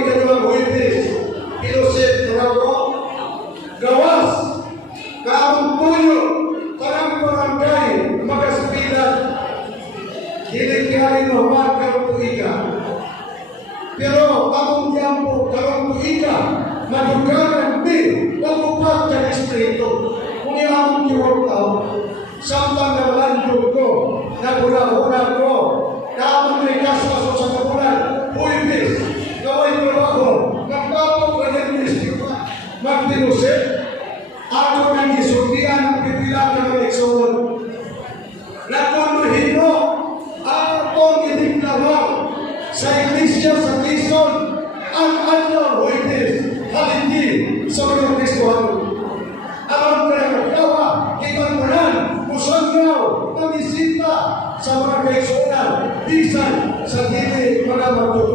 ikadulang Huwebes, Joseph Bravo, gawas, kaamong puyo, parang barangay, magasipilan, kilikyarin mo huwag karong tuiga. Pero among tiyampo karong tuiga, maduganan din, pag-upat ka distrito. Kung among tiwag tao, samtang nalandog ko, nagula-hula ko, kaamong likas kaso sa kapulan, Huwebes, gaway trabaho, nagpapag ka ng distrito, magtinusip, ako nang isultian ang pipila ng eleksyon. Nakunuhin mo ang itinawag sa Iglesia sa Quezon ang ano Huwebes halindi sa mga Kristohano. Alam ko na magkawa, itangunan, musangyaw, pamisita sa mga Kristohanan, bisan sa dili mga magtuto.